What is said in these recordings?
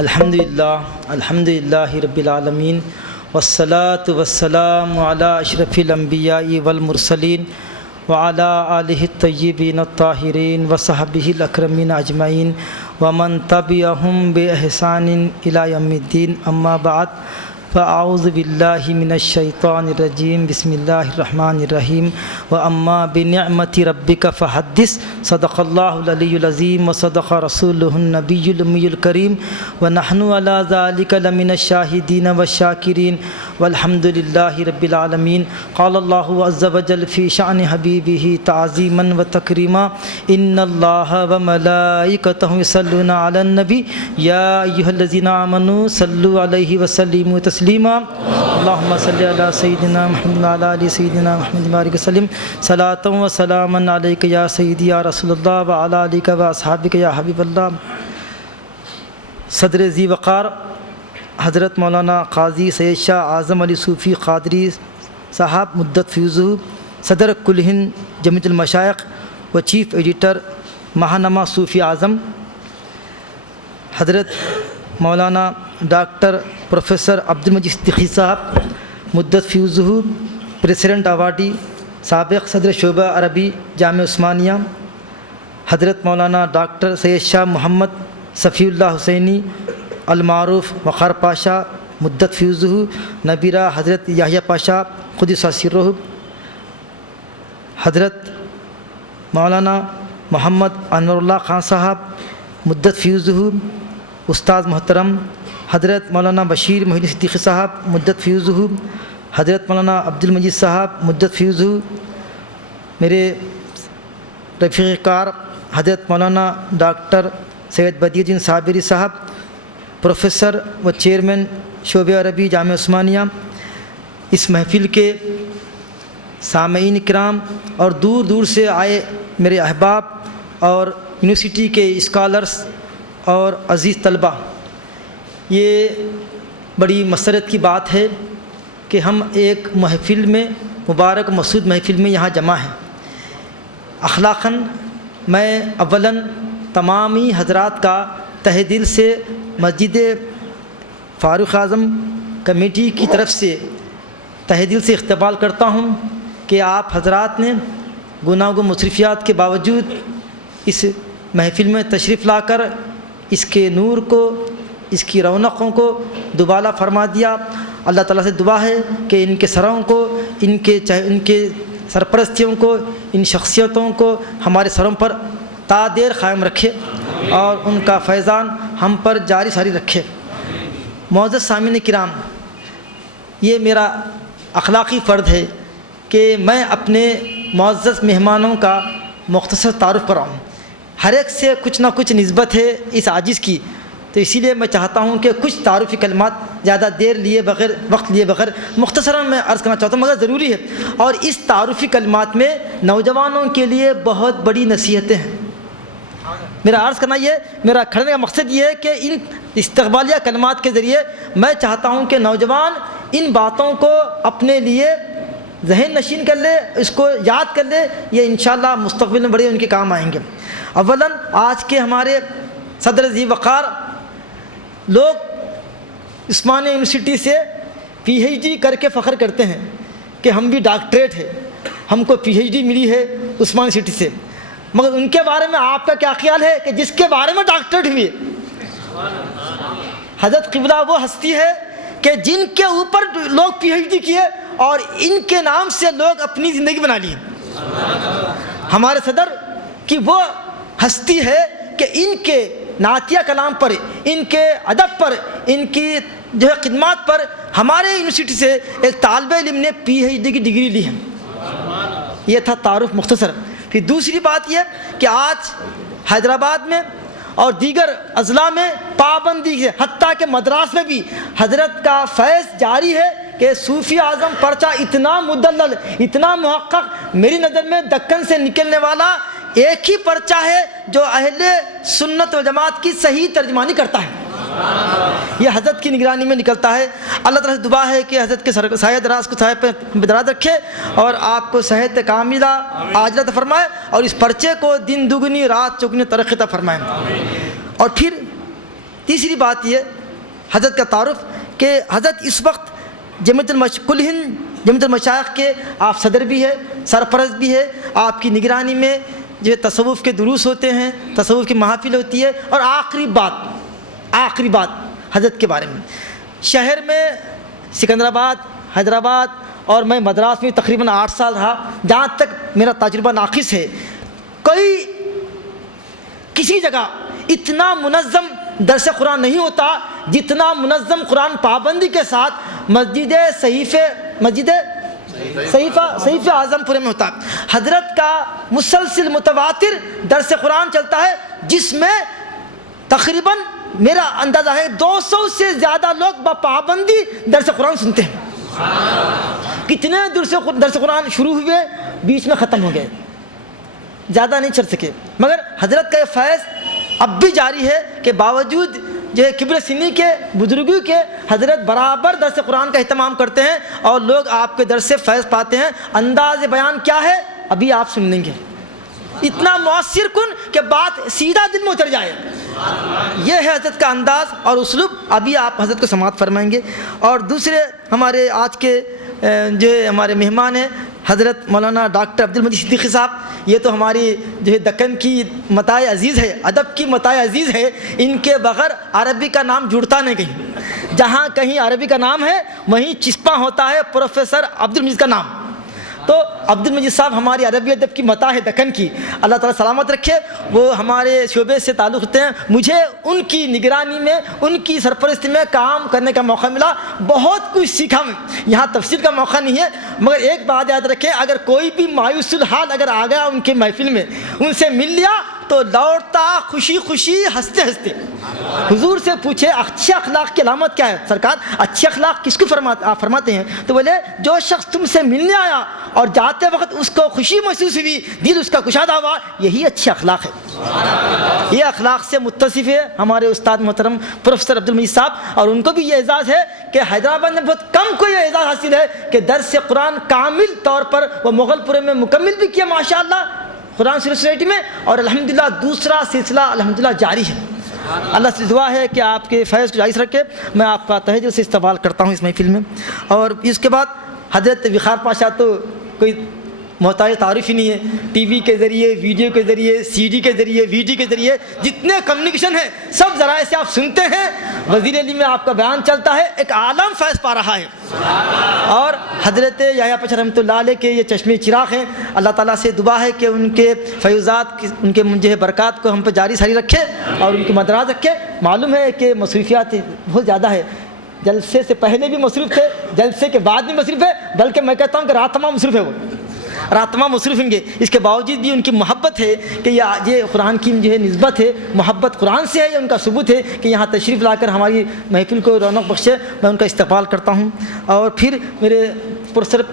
الحمدللہ رب العالمین والصلاة والسلام علی اشرف الانبیاء والمرسلین وعلی آلہ الطیبین الطاہرین وصحبہ الاکرمین اجمعین ومن تبعہم بإحسان الی یوم الدین، اما بعد فاعوذ باللہ من الشیطان الرجیم، بسم اللہ الرحمن الرحیم۔ واما بنعمت ربک فحدث، صدق اللہ العلی العظیم وصدق رسولہ النبی الامی الکریم، ونحن علی ذلک لمن الشاہدین والشاکرین والحمد للہ رب العالمین۔ قال اللہ عز وجل فی شأن حبیبہ تعظیما وتکریما، ان اللہ وملائکتہ یصلون علی النبی یا ایھا الذین آمنوا صلوا علیہ وسلموا تسلیما، اللہم صلی علی سیدنا محمد وعلی آل سیدنا محمد وبارک وسلم، صلاۃ و سلاما علیک یا سیدی یا رسول اللہ وعلی آلک و اصحابک یا حبیب اللہ۔ صدر ذی وقار حضرت مولانا قاضی سید شاہ اعظم علی صوفی قادری صاحب مدت فیضہ، صدر کل ہند جمعیت المشائخ و چیف ایڈیٹر ماہنامہ صوفی اعظم، حضرت مولانا ڈاکٹر پروفیسر عبدالمجید صدیقی صاحب مدت فیضہ، پریزیڈنٹ ایوارڈی، سابق صدر شعبہ عربی جامعہ عثمانیہ، حضرت مولانا ڈاکٹر سید شاہ محمد صفی اللہ حسینی المعروف وقار پاشا مدت فیضہ، نبیرہ حضرت یحییٰ پاشا قدس سرہ، حضرت مولانا محمد انور اللہ خان صاحب مدت فیضہ، استاد محترم حضرت مولانا بشیر محی الدین صدیقی صاحب مدت فیضہ، حضرت مولانا عبدالمجید صاحب مدت فیضہ، میرے رفیق کار حضرت مولانا ڈاکٹر سید بدیع الدین صابری صاحب پروفیسر و چیئرمین شعبہ عربی جامعہ عثمانیہ، اس محفل کے سامعین کرام اور دور دور سے آئے میرے احباب اور یونیورسٹی کے اسکالرس اور عزیز طلبہ، یہ بڑی مسرت کی بات ہے کہ ہم ایک محفل میں، مبارک مسعود محفل میں یہاں جمع ہیں۔ اخلاقاً میں اولاً تمامی حضرات کا تہ دل سے مسجد فاروق اعظم کمیٹی کی طرف سے تہ دل سے استقبال کرتا ہوں کہ آپ حضرات نے گناہ و مصروفیات کے باوجود اس محفل میں تشریف لا کر اس کے نور کو، اس کی رونقوں کو دوبالا فرما دیا۔ اللہ تعالیٰ سے دعا ہے کہ ان کے سروں کو، ان کے سرپرستیوں کو، ان شخصیتوں کو ہمارے سروں پر تا دیر قائم رکھے اور ان کا فیضان ہم پر جاری ساری رکھے۔ معزز سامعین کرام، یہ میرا اخلاقی فرض ہے کہ میں اپنے معزز مہمانوں کا مختصر تعارف کراؤں۔ ہر ایک سے کچھ نہ کچھ نسبت ہے اس عاجز کی، تو اسی لیے میں چاہتا ہوں کہ کچھ تعارفی کلمات زیادہ دیر لیے بغیر، وقت لیے بغیر مختصراً میں عرض کرنا چاہتا ہوں، مگر ضروری ہے۔ اور اس تعارفی کلمات میں نوجوانوں کے لیے بہت بڑی نصیحتیں ہیں۔ میرا عرض کرنا یہ، میرا کھڑنے کا مقصد یہ ہے کہ ان استقبالیہ کلمات کے ذریعے میں چاہتا ہوں کہ نوجوان ان باتوں کو اپنے لیے ذہن نشین کر لے، اس کو یاد کر لے، یہ انشاءاللہ مستقبل میں بڑے ان کے کام آئیں گے۔ اولاً آج کے ہمارے صدر ذی وقار لوگ عثمانیہ یونیورسٹی سے پی ایچ ڈی کر کے فخر کرتے ہیں کہ ہم بھی ڈاکٹریٹ ہے، ہم کو پی ایچ ڈی ملی ہے عثمانیہ یونیورسٹی سے، مگر ان کے بارے میں آپ کا کیا خیال ہے کہ جس کے بارے میں ڈاکٹریٹ ہوئی ہے؟ حضرت قبلہ وہ ہستی ہے کہ جن کے اوپر لوگ پی ایچ ڈی کیے اور ان کے نام سے لوگ اپنی زندگی بنا لی۔ ہمارے صدر کی وہ ہستی ہے کہ ان کے نعتیہ کلام پر، ان کے ادب پر، ان کی جو ہے خدمات پر ہمارے یونیورسٹی سے ایک طالب علم نے پی ایچ ڈی کی ڈگری لی ہے۔ یہ تھا تعارف مختصر۔ پھر دوسری بات یہ کہ آج حیدرآباد میں اور دیگر اضلاع میں پابندی ہے، حتیٰ کہ مدراس میں بھی حضرت کا فیض جاری ہے کہ صوفی اعظم پرچہ اتنا مدلل، اتنا محقق، میری نظر میں دکن سے نکلنے والا ایک ہی پرچہ ہے جو اہل سنت و جماعت کی صحیح ترجمانی کرتا ہے۔ یہ حضرت کی نگرانی میں نکلتا ہے۔ اللہ تعالیٰ سے دعا ہے کہ حضرت کے سایہ دراز کو سایہ پہ بدراز رکھے اور آپ کو صحت کاملہ عاجلہ عطا فرمائے اور اس پرچے کو دن دگنی رات چگنی ترقی عطا فرمائے۔ اور پھر تیسری بات یہ حضرت کا تعارف کہ حضرت اس وقت جمعیت المشائخ کے آپ صدر بھی ہے، سرپرست بھی ہے، آپ کی نگرانی میں جو تصوف کے دروس ہوتے ہیں، تصوف کی محافل ہوتی ہے. اور آخری بات حضرت کے بارے میں، شہر میں سکندرآباد، حیدرآباد اور میں مدراس میں تقریباً 8 سال رہا. جہاں تک میرا تجربہ ناقص ہے، کسی جگہ اتنا منظم درس قرآن نہیں ہوتا جتنا منظم قرآن پابندی کے ساتھ مسجد صحیفہ اعظم پورے میں ہوتا ہے. حضرت کا مسلسل متواتر درس قرآن چلتا ہے، جس میں تقریباً میرا اندازہ ہے 200 سے زیادہ لوگ پابندی درس قرآن سنتے ہیں. کتنے درس قرآن شروع ہوئے، بیچ میں ختم ہو گئے، زیادہ نہیں چل سکے. مگر حضرت کا یہ فیض اب بھی جاری ہے کہ باوجود جو ہے کبر سنی کے، بزرگوں کے، حضرت برابر درس قرآن کا اہتمام کرتے ہیں اور لوگ آپ کے درس سے فیض پاتے ہیں. انداز بیان کیا ہے ابھی آپ سن لیں گے، اتنا مؤثر کن کہ بات سیدھا دل میں اتر جائے. یہ ہے حضرت کا انداز اور اسلوب. ابھی آپ حضرت کو سماعت فرمائیں گے. اور دوسرے ہمارے آج کے جو ہمارے مہمان ہیں حضرت مولانا ڈاکٹر عبد المجید صدیقی صاحب. یہ تو ہماری جو ہے دکن کی متاع عزیز ہے، ادب کی متاع عزیز ہے. ان کے بغیر عربی کا نام جڑتا نہیں کہیں. جہاں کہیں عربی کا نام ہے وہیں چسپاں ہوتا ہے پروفیسر عبد المجید کا نام. تو عبد المجید صاحب ہماری عربی ادب کی متاع ہے دکن کی، اللہ تعالیٰ سلامت رکھے. وہ ہمارے شعبے سے تعلق رکھتے ہیں. مجھے ان کی نگرانی میں، ان کی سرپرستی میں کام کرنے کا موقع ملا. بہت کچھ سیکھا میں. یہاں تفصیل کا موقع نہیں ہے، مگر ایک بات یاد رکھیں، اگر کوئی بھی مایوس الحال اگر آ گیا ان کے محفل میں، ان سے مل لیا تو لوٹتا خوشی خوشی ہنستے ہنستے. حضور سے پوچھے اچھے اخلاق کی علامت کیا ہے؟ سرکار اچھے اخلاق کس کو فرماتے ہیں؟ تو بولے جو شخص تم سے ملنے آیا اور جاتے وقت اس کو خوشی محسوس ہوئی، دل اس کا کشادہ ہوا، یہی اچھے اخلاق ہے. یہ اخلاق سے متصف ہے ہمارے استاد محترم پروفیسر عبد المجید صاحب. اور ان کو بھی یہ اعزاز ہے کہ حیدرآباد میں بہت کم کو یہ اعزاز حاصل ہے کہ درس قرآن کامل طور پر وہ مغل پورے میں مکمل بھی کیا ماشاءاللہ قرآن سوسائٹی میں. اور الحمدللہ دوسرا سلسلہ الحمدللہ جاری ہے. اللہ سے دعا ہے کہ آپ کے فیض کو جاری رکھے. میں آپ کا تہہ دل سے استقبال کرتا ہوں اس محفل میں. اور اس کے بعد حضرت وقار پاشا تو کوئی محتاج تعارف ہی نہیں ہے. ٹی وی کے ذریعے، ویڈیو کے ذریعے، سی ڈی کے ذریعے، وی ڈی کے ذریعے جتنے کمیونیکیشن ہیں سب ذرائع سے آپ سنتے ہیں. وزیر علی میں آپ کا بیان چلتا ہے، ایک عالم فیض پا رہا ہے. اور حضرت یحییٰ پاشا رحمۃ اللہ علیہ کے یہ چشمے چراغ ہیں. اللہ تعالیٰ سے دعا ہے کہ ان کے فیضات، ان کے جو ہے برکات کو ہم پہ جاری ساری رکھے اور ان کی مدراز رکھے. معلوم ہے کہ مصروفیات بہت زیادہ ہے. جلسے سے پہلے بھی مصروف تھے، جلسے کے بعد بھی مصروف ہے، بلکہ میں کہتا ہوں کہ رات تمام مصروف ہے. وہ رات تمام مصروف ہوں گے. اس کے باوجود بھی ان کی محبت ہے کہ یہ قرآن کی جو ہے نسبت ہے، محبت قرآن سے ہے. یہ ان کا ثبوت ہے کہ یہاں تشریف لا کر ہماری محفل کو رونق بخشے. میں ان کا استقبال کرتا ہوں. اور پھر میرے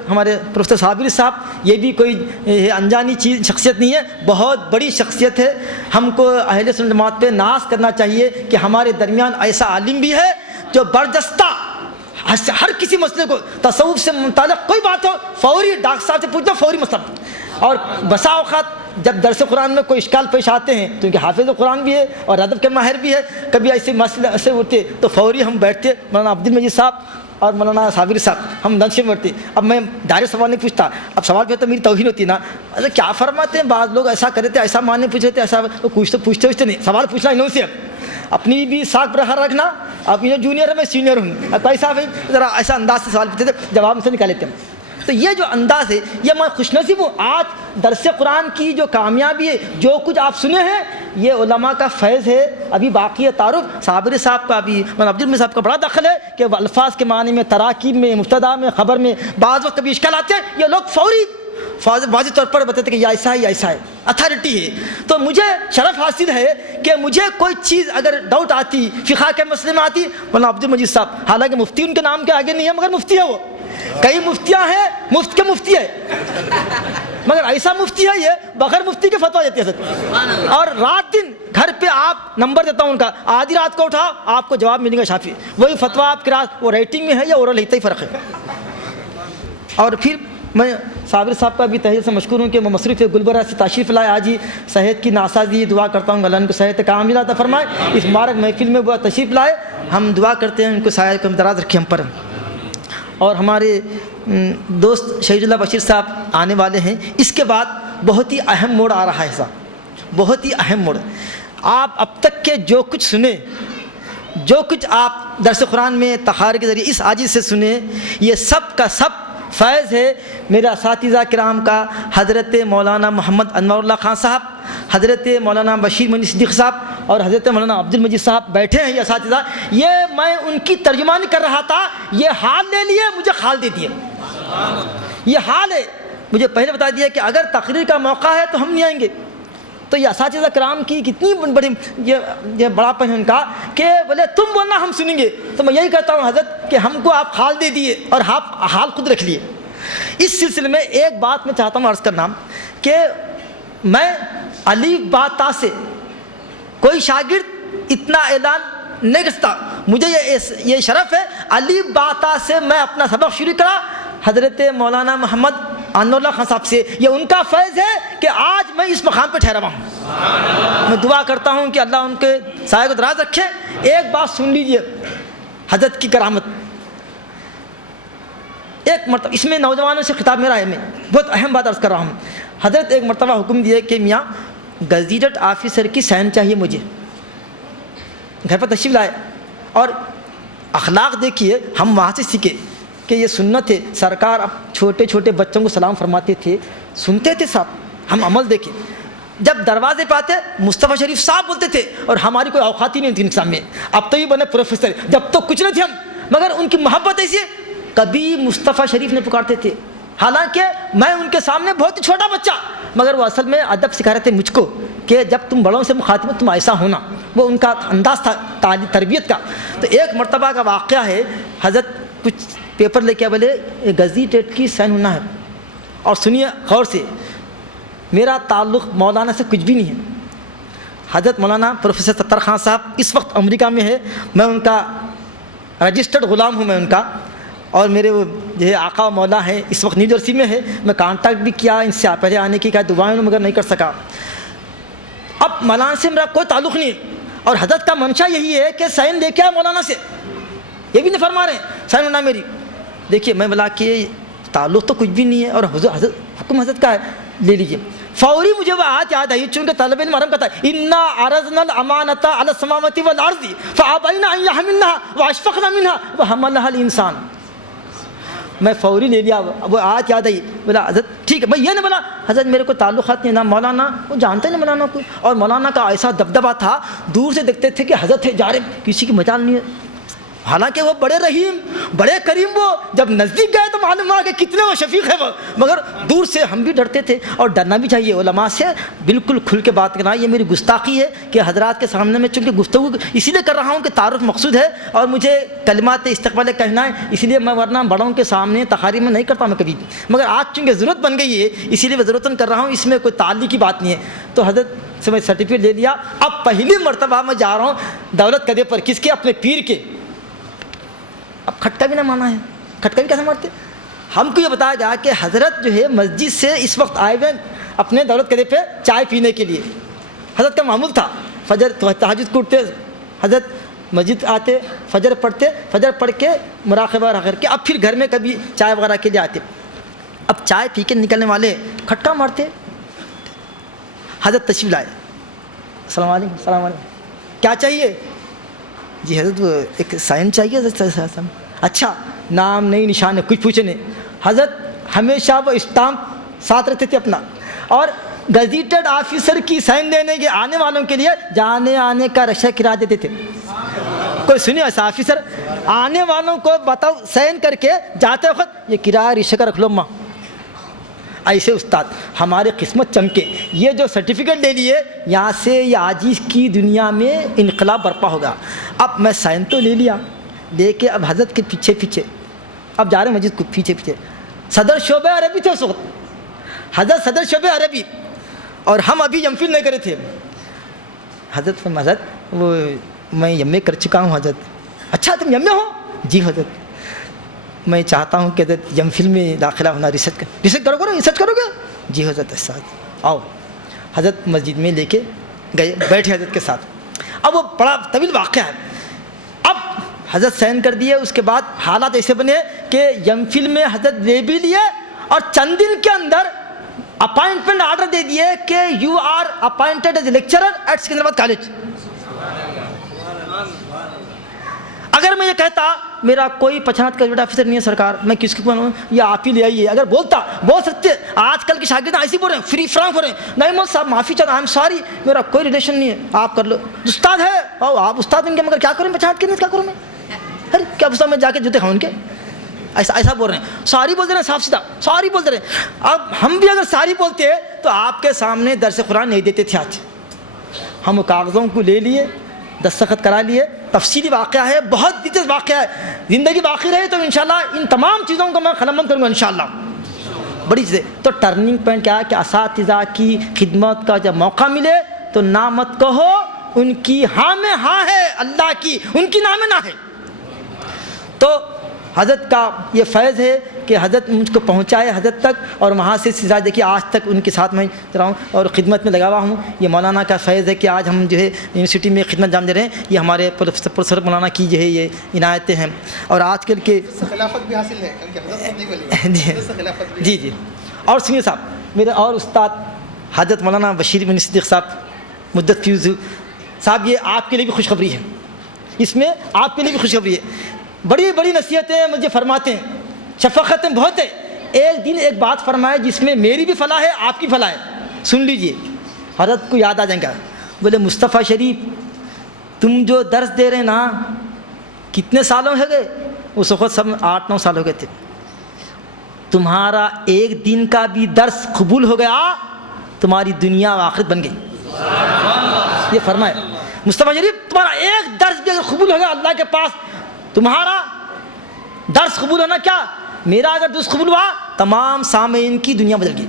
ہمارے پروفیسر صابری صاحب، یہ بھی کوئی انجانی شخصیت نہیں ہے، بہت بڑی شخصیت ہے. ہم کو اہل سنت جماعت پہ ناز کرنا چاہیے کہ ہمارے درمیان ایسا عالم بھی ہے جو برجستہ ہر کسی مسئلے کو، تصوف سے متعلق کوئی بات ہو فوری ڈاکٹر صاحب سے پوچھتا، فوری مسئلہ. اور بسا اوقات جب درس قرآن میں کوئی اشکال پیش آتے ہیں تو ان کے حافظ قرآن بھی ہے اور ادب کے ماہر بھی ہے، کبھی ایسے مسئلے ایسے ہوتے تو فوری ہم بیٹھتے. مولانا عبد المجید صاحب اور مولانا صابری صاحب ہم لنچ میں بیٹھتے. اب میں ڈائریکٹ سوال نہیں پوچھتا، اب سوال پہ تو میری توہین ہوتی نا. اچھا کیا فرماتے ہیں؟ بعض لوگ ایسا کرتے تھے، ایسا ماننے پوچھ رہے تھے، ایسا تو پوچھتے نہیں. سوال پوچھنا انہوں سے، اپنی بھی ساتھ برقرار رکھنا. اب یہ جونیئر ہے، میں سینئر ہوں. اب ایسا ذرا ایسا انداز سے سوال پوچھتے تھے، جواب سے نکال لیتے ہیں. تو یہ جو انداز ہے، یہ میں خوش نصیب ہوں. آج درس قرآن کی جو کامیابی ہے، جو کچھ آپ سنے ہیں، یہ علماء کا فیض ہے. ابھی باقی ہے تعارف. صابری صاحب کا بھی، عبد المجید صاحب کا بڑا دخل ہے کہ الفاظ کے معنی میں، تراکیب میں، مبتدا میں، خبر میں بعض وقت کبھی اشکال آتے ہیں، یہ لوگ فوری واضح طور پر بتاتے کہ یہ ایسا ہے، یہ ایسا ہے. اتھارٹی ہے. تو مجھے شرف حاصل ہے کہ مجھے کوئی چیز اگر ڈاؤٹ آتی، فقہ کے مسئلے میں آتی، مولانا عبد المجید صاحب، حالانکہ مفتی ان کے نام کے آگے نہیں ہے مگر مفتی ہے. وہ کئی مفتیاں ہیں، مفت کے مفتی ہے، مگر ایسا مفتی ہے یہ بغیر مفتی کے فتویٰ دیتے ہیں. اور رات دن گھر پہ آپ نمبر دیتا ہوں ان کا، آدھی رات کو اٹھا آپ کو جواب ملے گا شافی. وہی فتویٰ آپ کے رات وہ رائٹنگ میں ہے یا اورل ہے، اتنا ہی فرق ہے. اور پھر میں صابر صاحب کا بھی تہہ سے مشکور ہوں کہ وہ مصروف گلبرہ سے تشریف لائے. آج ہی صحت کی ناسازی, دعا کرتا ہوں اللہ ان کو صحت کاملہ عطا فرمائے. اس مبارک محفل میں وہ تشریف لائے, ہم دعا کرتے ہیں ان کو سایہ کو دراز رکھے ہم پر. اور ہمارے دوست شہید اللہ بشیر صاحب آنے والے ہیں. اس کے بعد بہت ہی اہم موڑ آ رہا ہے صاحب, بہت ہی اہم موڑ. آپ اب تک کے جو کچھ سنے, جو کچھ آپ درس قرآن میں تقاریر کے ذریعے اس عاجز سے سنے, یہ سب کا سب فیض ہے میرا اساتذہ کرام کا, حضرت مولانا محمد انور اللہ خان صاحب, حضرت مولانا بشیر محی صدیقی صاحب اور حضرت مولانا عبد المجید صاحب بیٹھے ہیں. یہ اساتذہ, یہ میں ان کی ترجمانی کر رہا تھا, یہ حال لے لیے, مجھے خال دے دیے. یہ حال ہے, مجھے پہلے بتا دیا کہ اگر تقریر کا موقع ہے تو ہم نہیں آئیں گے. تو یہ اساتذہ کرام کی کتنی بڑی یہ بڑا پن ہے ان کا کہ بولے تم بولنا ہم سنیں گے. تو میں یہی کہتا ہوں حضرت کہ ہم کو آپ حال دے دیے اور آپ حال خود رکھ لیے. اس سلسلے میں ایک بات میں چاہتا ہوں عرض کرنا کہ میں الف با تا سے کوئی شاگرد اتنا اعلان نہیں کر سکتا. مجھے یہ شرف ہے الف با تا سے میں اپنا سبق شروع کرا حضرت مولانا محمد انور اللہ خان صاحب سے. یہ ان کا فیض ہے کہ آج میں اس مقام پہ ٹھہرا ہوا ہوں. میں دعا کرتا ہوں کہ اللہ ان کے سایہ کو دراز رکھے. ایک بات سن لیجئے حضرت کی کرامت. ایک مرتبہ اس میں نوجوانوں سے خطاب میرا ہے, میں بہت اہم بات عرض کر رہا ہوں. حضرت ایک مرتبہ حکم دیے کہ میاں گزیٹڈ آفیسر کی سائن چاہیے مجھے. گھر پر تشریف لائے اور اخلاق دیکھیے, ہم وہاں سے سیکھے کہ یہ سنت ہے. سرکار اب چھوٹے چھوٹے بچوں کو سلام فرماتے تھے, سنتے تھے صاحب, ہم عمل دیکھیں. جب دروازے پہ آتے مصطفیٰ شریف صاحب بولتے تھے اور ہماری کوئی اوقات ہی نہیں تھی ان کے سامنے. اب تو یہ بنے پروفیسر, جب تو کچھ نہیں تھے ہم, مگر ان کی محبت ایسی ہے کبھی مصطفیٰ شریف نے پکارتے تھے. حالانکہ میں ان کے سامنے بہت ہی چھوٹا بچہ, مگر وہ اصل میں ادب سکھا رہے تھے مجھ کو کہ جب تم بڑوں سے مخاطب ہو تم ایسا ہونا. وہ ان کا انداز تھا تربیت کا. تو ایک مرتبہ کا واقعہ ہے, حضرت کچھ پیپر لے کے بولے گزیٹڈ کی سائن ہونا ہے. اور سنیے غور سے, میرا تعلق مولانا سے کچھ بھی نہیں ہے. حضرت مولانا پروفیسر ستار خان صاحب اس وقت امریکہ میں ہے, میں ان کا رجسٹرڈ غلام ہوں, میں ان کا. اور میرے وہ جو ہے آقا مولا ہیں اس وقت نیو جرسی میں ہے. میں کانٹیکٹ بھی کیا ان سے پہلے آنے کی, کیا دعائیں مگر نہیں کر سکا. اب مولانا سے میرا کوئی تعلق نہیں, اور حضرت کا منشا یہی ہے کہ سائن لے کے آئے مولانا سے. یہ بھی نہیں فرما رہے ہیں سائن ہونا میری. دیکھیے میں بولا کہ تعلق تو کچھ بھی نہیں ہے, اور حضرت حکم حضرت کا ہے, لے لیجیے. فوری مجھے وہ آیت یاد آئی, چونکہ طالب علم عرب کہتا ہے انا عرضنا الامانۃ علی السماوات والارض فابین ان یحملنها واشفقن منها وحملها الانسان. میں فوری لے لیا, وہ آیت یاد آئی. بولا حضرت ٹھیک ہے. میں یہ نہیں بولا حضرت میرے کو تعلقات نہیں, نہ مولانا وہ جانتے نہیں مولانا کو. اور مولانا کا ایسا دبدبہ تھا, دور سے دیکھتے تھے کہ حضرت ہے جا رہے, کسی کی مجال نہیں ہے. حالانکہ وہ بڑے رحیم بڑے کریم, وہ جب نزدیک گئے تو معلوم ہوا کہ کتنے وہ شفیق ہے وہ. مگر دور سے ہم بھی ڈرتے تھے, اور ڈرنا بھی چاہیے. علماء سے بالکل کھل کے بات کرنا, یہ میری گستاخی ہے کہ حضرات کے سامنے میں چونکہ گفتگو اسی لیے کر رہا ہوں کہ تعارف مقصود ہے, اور مجھے کلمات استقبال کہنا ہے, اس لیے میں ورنہ بڑوں کے سامنے تقاریر میں نہیں کرتا میں کبھی. مگر آج چونکہ ضرورت بن گئی ہے اسی لیے میں ضرورتاً کر رہا ہوں, اس میں کوئی تعلق کی بات نہیں ہے. تو حضرت سے میں سرٹیفکیٹ لے لیا. اب پہلی مرتبہ میں جا رہا ہوں دولت قدے پر, کس کے, اپنے پیر کے. اب کھٹکا بھی نہ مانا ہے, کھٹکا بھی کیسے مارتے. ہم کو یہ بتایا گیا کہ حضرت جو ہے مسجد سے اس وقت آئے ہوئے اپنے دولت قدے پہ چائے پینے کے لیے. حضرت کا معمول تھا فجر تہجد کو اٹھتے حضرت مسجد آتے, فجر پڑھتے, فجر پڑھ کے مراقبہ کر کے اب پھر گھر میں کبھی چائے وغیرہ کے لیے آتے. اب چائے پی کے نکلنے والے کھٹکا مارتے. حضرت تشریف لائے, السلام علیکم. السلام علیکم, کیا چاہیے؟ جی حضرت وہ ایک سائن چاہیے حضرت. اچھا, نام نہیں نشان نہیں کچھ پوچھے نہیں. حضرت ہمیشہ وہ اسٹامپ ساتھ رہتے تھے اپنا, اور گزیٹڈ آفیسر کی سائن دینے کے آنے والوں کے لیے جانے آنے کا رکشہ کرایہ دیتے تھے. کوئی سنیے ایسا آفیسر, آنے والوں کو بتاؤ سائن کر کے جاتے وقت یہ کرایہ رکشہ کا رکھ لو ماں. ایسے استاد ہماری قسمت چمکے. یہ جو سرٹیفکیٹ لے لیے یہاں سے یہ عاجز کی دنیا میں انقلاب برپا ہوگا. اب میں سائن تو لے لیا, لے کے اب حضرت کے پیچھے پیچھے اب جا رہے ہیں مسجد کو پیچھے پیچھے. صدر شعبہ عربی تھے اس وقت, حضرت صدر شعبہ عربی, اور ہم ابھی ایم فل نہیں کرے تھے. حضرت وہ میں ایم اے کر چکا ہوں. حضرت اچھا تم ایم اے ہو؟ جی حضرت. میں چاہتا ہوں کہ حضرت ایم فل میں داخلہ ہونا، ریسرچ کرو گے؟ جی حضرت استاد آؤ۔ حضرت مسجد میں لے کے گئے، بیٹھے حضرت کے ساتھ۔ اب وہ بڑا طویل واقعہ ہے۔ اب حضرت سائن کر دیے، اس کے بعد حالات ایسے بنے کہ ایم فل میں حضرت لے بھی لیے اور چند دن کے اندر اپائنٹمنٹ آرڈر دے دیے کہ you are appointed as a lecturer at Secunderabad college. اگر میں یہ کہتا میرا کوئی پچھانت کا آفیسر نہیں ہے سرکار، میں کس کو بناؤں، یہ آپ ہی لے آئیے، اگر بولتا بول سکتے۔ آج کل کے شاگرد ایسے بول رہے ہیں، فری فرانک ہو رہے ہیں، نہیں مول صاحب معافی چاہتا، آئی ایم سوری، میرا کوئی ریلیشن نہیں ہے، آپ کر لو، استاد ہے اور آپ استاد ان کے، مگر کیا کریں پچھانت کے نہیں، کیا کروں میں، ارے کیا استاد میں جا کے جوتے کھاؤں ان کے، ایسا بول رہے ہیں، ساری بول رہے ہیں، صاف سیدھا ساری بول رہے ہیں۔ اب ہم بھی اگر ساری بولتے تو آپ کے سامنے درس قرآن نہیں دیتے تھے۔ آج ہم کاغذوں کو لے لیے، دستخط کرا لیے، تفصیلی واقعہ ہے، بہت دلچسپ واقعہ ہے، زندگی باقی رہے تو انشاءاللہ ان تمام چیزوں کو میں قلمبند کروں گا انشاءاللہ، بڑی چیزیں۔ تو ٹرننگ پوائنٹ کیا ہے کہ اساتذہ کی خدمت کا جب موقع ملے تو نہ مت کہو، ان کی ہاں میں ہاں ہے، اللہ کی ان کی نہ میں نہ ہے۔ تو حضرت کا یہ فیض ہے کہ حضرت مجھ کو پہنچائے حضرت تک، اور وہاں سے سلسلہ دیکھیے آج تک ان کے ساتھ میں رہا ہوں اور خدمت میں لگا ہوا ہوں۔ یہ مولانا کا فیض ہے کہ آج ہم جو ہے یونیورسٹی میں خدمت انجام دے رہے ہیں، یہ ہمارے پروفیسر مولانا کی جو ہے یہ عنایتیں ہیں۔ اور آج کل کے خلافت بھی حاصل ہے کیونکہ حضرت نہیں بولی جی جی۔ اور سنیے صاحب، میرے اور استاد حضرت مولانا بشیر بن صدیق صاحب مدت فیوز صاحب، یہ آپ کے لیے بھی خوشخبری ہے، اس میں آپ کے لیے بھی خوشخبری ہے۔ بڑی بڑی نصیحتیں مجھے فرماتے ہیں، شفقتیں بہت ہے۔ ایک دن ایک بات فرمائے جس میں میری بھی فلاح ہے، آپ کی فلاح ہے، سن لیجئے، حضرت کو یاد آ جائیں گا۔ بولے مصطفیٰ شریف تم جو درس دے رہے نا، کتنے سالوں ہو گئے؟ اس وقت سب 8-9 سال ہو گئے تھے۔ تمہارا ایک دن کا بھی درس قبول ہو گیا، تمہاری دنیا و آخرت بن گئی۔ یہ فرمائے مصطفیٰ شریف، تمہارا ایک درس بھی اگر قبول ہو گیا اللہ کے پاس، تمہارا درس قبول ہونا کیا، میرا اگر درس قبول ہوا، تمام سامعین کی دنیا بدل گئی،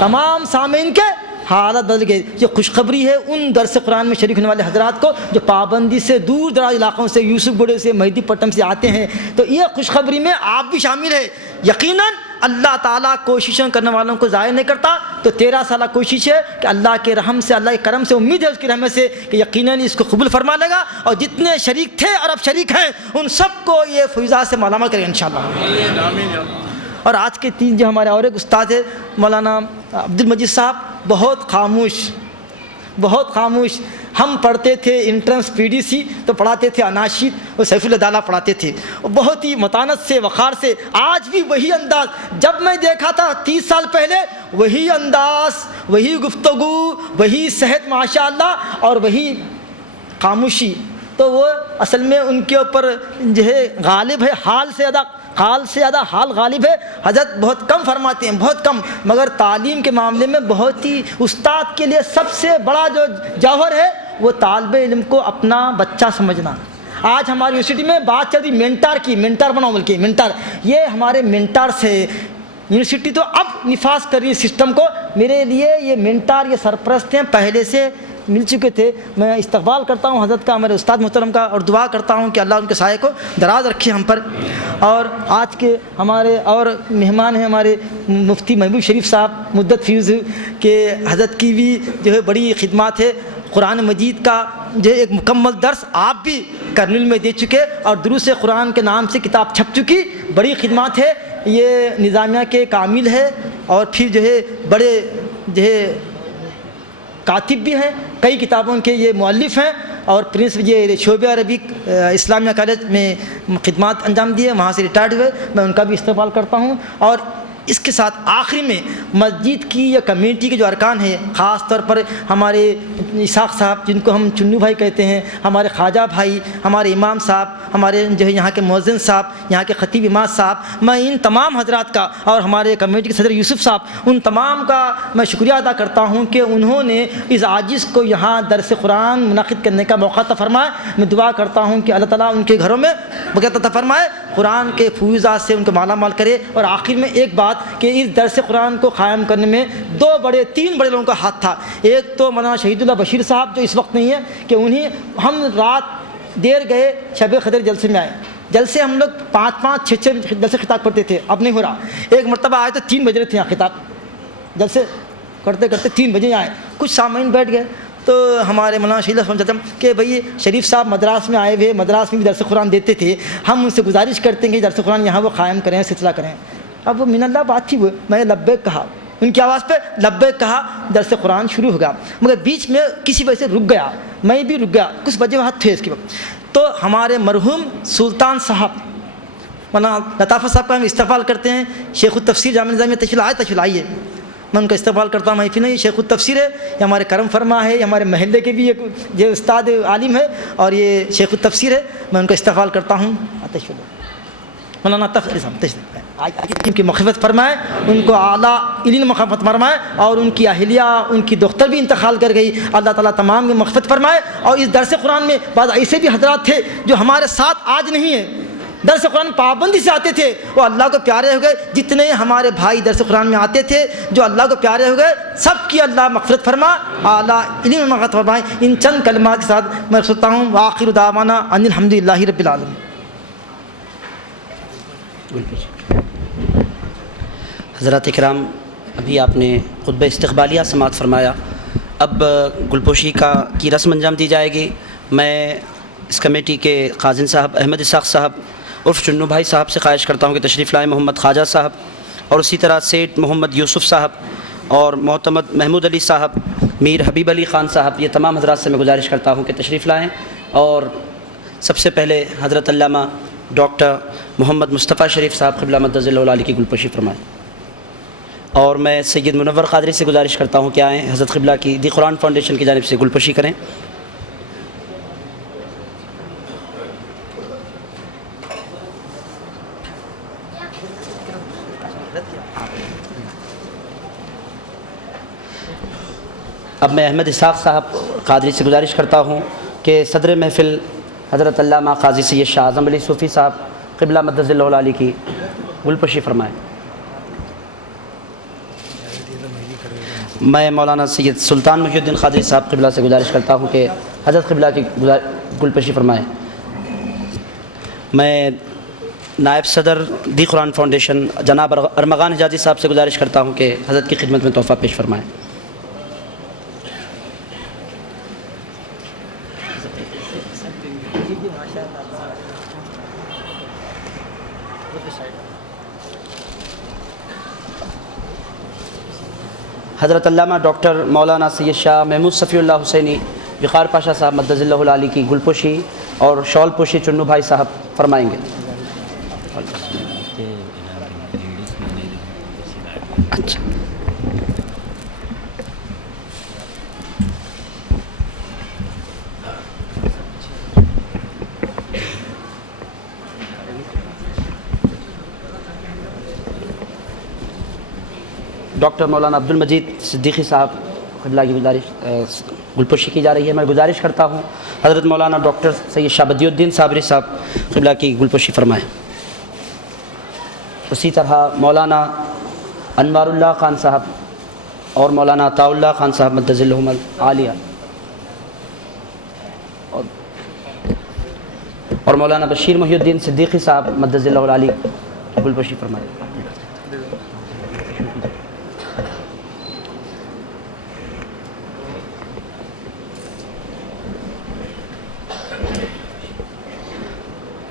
تمام سامعین کے حالت بدل گئی۔ یہ خوشخبری ہے ان درس قرآن میں شریک ہونے والے حضرات کو جو پابندی سے دور دراز علاقوں سے، یوسف گڑھے سے، مہدی پٹم سے آتے ہیں۔ تو یہ خوشخبری میں آپ بھی شامل ہے۔ یقیناً اللہ تعالیٰ کوششیں کرنے والوں کو ضائع نہیں کرتا۔ تو 13 سالہ کوشش ہے کہ اللہ کے رحم سے، اللہ کے کرم سے، امید ہے اس کی رحمت سے کہ یقیناً اس کو قبول فرما لے گا، اور جتنے شریک تھے اور اب شریک ہیں ان سب کو یہ فیضات سے مالامال کرے گا انشاءاللہ۔ اور آج کے 3 جو ہمارے اور ایک استاد ہے مولانا عبد المجید صاحب، بہت خاموش۔ ہم پڑھتے تھے انٹرنس PDC تو پڑھاتے تھے اناشید، اور سیف اللہ دالہ پڑھاتے تھے، بہت ہی متانت سے، وقار سے۔ آج بھی وہی انداز، جب میں دیکھا تھا 30 سال پہلے، وہی انداز، وہی گفتگو، وہی صحت ماشاءاللہ، اور وہی خاموشی۔ تو وہ اصل میں ان کے اوپر جو ہے غالب ہے، حال سے زیادہ حال غالب ہے۔ حضرت بہت کم فرماتے ہیں، بہت کم، مگر تعلیم کے معاملے میں بہت ہی، استاد کے لیے سب سے بڑا جو جوہر ہے وہ طالب علم کو اپنا بچہ سمجھنا۔ آج ہماری یونیورسٹی میں بات چل رہی مینٹار کی، مینٹار بناؤ بلکہ مینٹار، یہ ہمارے مینٹارس ہے۔ یونیورسٹی تو اب نفاذ کر رہی ہے سسٹم کو۔ میرے لیے یہ مینٹار، یہ سرپرست ہیں، پہلے سے مل چکے تھے۔ میں استقبال کرتا ہوں حضرت کا، ہمارے استاد محترم کا، اور دعا کرتا ہوں کہ اللہ ان کے سائے کو دراز رکھے ہم پر۔ اور آج کے ہمارے اور مہمان ہیں ہمارے مفتی محبوب شریف صاحب مدت فیوز کے، حضرت کی بھی جو ہے بڑی خدمات ہے۔ قرآن مجید کا جو ایک مکمل درس آپ بھی کرنل میں دے چکے، اور دروس قرآن کے نام سے کتاب چھپ چکی، بڑی خدمات ہے۔ یہ نظامیہ کے کامل ہے، اور پھر جو ہے بڑے جو ہے کاتب بھی ہیں، کئی کتابوں کے یہ مؤلف ہیں، اور پرنس یہ شعبہ عربک اسلامیہ کالج میں خدمات انجام دیے، وہاں سے ریٹائرڈ ہوئے، میں ان کا بھی استقبال کرتا ہوں۔ اور اس کے ساتھ آخری میں مسجد کی یا کمیٹی کے جو ارکان ہیں، خاص طور پر ہمارے اسحاق صاحب جن کو ہم چنو بھائی کہتے ہیں، ہمارے خواجہ بھائی، ہمارے امام صاحب، ہمارے جو ہے یہاں کے مؤذن صاحب، یہاں کے خطیب امام صاحب، میں ان تمام حضرات کا، اور ہمارے کمیٹی کے صدر یوسف صاحب، ان تمام کا میں شکریہ ادا کرتا ہوں کہ انہوں نے اس عاجز کو یہاں درس قرآن منعقد کرنے کا موقع عطا فرمایا۔ میں دعا کرتا ہوں کہ اللہ تعالیٰ ان کے گھروں میں برکت عطا فرمائے، قرآن کے فیوزات سے ان کو مالا مال کرے۔ اور آخر میں ایک بات کہ اس درس قرآن کو قائم کرنے میں 3 بڑے لوگوں کا ہاتھ تھا۔ ایک تو مولانا شہید اللہ بشیر صاحب جو اس وقت نہیں ہے، کہ انہیں ہم رات دیر گئے شب قدر جلسے میں آئے، جلسے ہم لوگ 5 6 جلسے خطاب کرتے تھے، اب نہیں ہو رہا۔ ایک مرتبہ آئے تو 3 بج رہے تھے یہاں خطاب، جلسے کرتے کرتے 3 بجے آئے، کچھ سامعین بیٹھ گئے تو ہمارے مولانا شہید سمجھتے ہیں کہ بھئی شریف صاحب مدراس میں آئے ہوئے، مدراس میں بھی درس قرآن دیتے تھے، ہم ان سے گزارش کرتے ہیں کہ درس قرآن یہاں وہ قائم کریں، سلسلہ کریں۔ اب وہ من اللہ بات تھی، وہ میں نے لبیک کہا، ان کی آواز پہ لبیک کہا، درس قرآن شروع ہو گیا، مگر بیچ میں کسی وجہ سے رک گیا، میں بھی رک گیا، کچھ وجوہات تھے اس کے وقت۔ تو ہمارے مرحوم سلطان صاحب مولانا لطافت صاحب کا ہم استقبال کرتے ہیں، شیخ التفسیر جامعہ نظامیہ تشریف آئیے، میں ان کا استقبال کرتا ہوں۔ محفل نہیں، شیخ التفسیر ہے، یہ ہمارے کرم فرما ہے، یہ ہمارے محلے کے بھی ایک یہ استاد عالم ہے، اور یہ شیخ التفسیر ہے، میں ان کا استقبال کرتا ہوں۔ مولانا تشریف کی مغفرت فرمائے، ان کو اعلیٰ علم مغفرت فرمائے، اور ان کی اہلیہ، ان کی دختر بھی انتقال کر گئی، اللہ تعالیٰ تمام کی مغفرت فرمائے۔ اور اس درس قرآن میں بعض ایسے بھی حضرات تھے جو ہمارے ساتھ آج نہیں ہیں، درس قرآن پابندی سے آتے تھے، وہ اللہ کو پیارے ہو گئے۔ جتنے ہمارے بھائی درس قرآن میں آتے تھے جو اللہ کو پیارے ہو گئے، سب کی اللہ مغفرت فرما، اعلیٰ علم مغفرت فرمائے۔ ان چند کلمات کے ساتھ میں سنتا ہوں، وآخر دعوانا ان الحمد للہ رب العالمین۔ حضرات کرام، ابھی آپ نے خطبہ استقبالیہ سماعت فرمایا، اب گلپوشی کی رسم انجام دی جائے گی۔ میں اس کمیٹی کے خازن صاحب احمد اسحاق صاحب عرف چنو بھائی صاحب سے خواہش کرتا ہوں کہ تشریف لائیں، محمد خواجہ صاحب، اور اسی طرح سیٹ محمد یوسف صاحب اور معتمد محمود علی صاحب، میر حبیب علی خان صاحب، یہ تمام حضرات سے میں گزارش کرتا ہوں کہ تشریف لائیں۔ اور سب سے پہلے حضرت علامہ ڈاکٹر محمد مصطفیٰ شریف صاحب قبلہ مدظ اللہ علیہ کی گلپوشی فرمائیں۔ اور میں سید منور قادری سے گزارش کرتا ہوں کہ آئیں، حضرت قبلہ کی دی قرآن فاؤنڈیشن کی جانب سے گلپوشی کریں۔ اب میں احمد اسحاق صاحب قادری سے گزارش کرتا ہوں کہ صدر محفل حضرت علامہ قاضی سید شاہ اعظم علی صوفی صاحب قبلہ مدظ اللہ علیہ کی گلپوشی فرمائیں۔ میں مولانا سید سلطان محی الدین قادری صاحب قبلہ سے گزارش کرتا ہوں کہ حضرت قبلہ کی گلپوشی فرمائیں۔ میں نائب صدر دی قرآن فاؤنڈیشن جناب ارمغان حجازی صاحب سے گزارش کرتا ہوں کہ حضرت کی خدمت میں تحفہ پیش فرمائیں۔ حضرت علامہ ڈاکٹر مولانا سید شاہ محمود صفی اللہ حسینی وقار پاشا صاحب مدظ اللہ علیہ کی گلپوشی اور شال پوشی چنو بھائی صاحب فرمائیں گے۔ اچھا، ڈاکٹر مولانا عبد المجید صدیقی صاحب قبلہ کی گلپوشی کی جا رہی ہے۔ میں گزارش کرتا ہوں حضرت مولانا ڈاکٹر سید شاہ بدی الدین صابری صاحب قبلہ کی گلپوشی فرمائیں۔ اسی طرح مولانا انوار اللہ خان صاحب اور مولانا عطاء اللہ خان صاحب مدظ اللہ عالیہ اور مولانا بشیر محی الدین صدیقی صاحب مدظ اللہ علیہ گلپوشی فرمائیں۔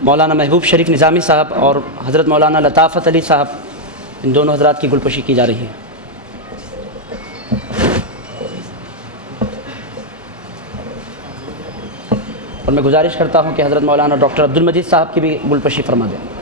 مولانا محبوب شریف نظامی صاحب اور حضرت مولانا لطافت علی صاحب، ان دونوں حضرات کی گلپوشی کی جا رہی ہے۔ اور میں گزارش کرتا ہوں کہ حضرت مولانا ڈاکٹر عبد المجید صاحب کی بھی گلپوشی فرما دیں۔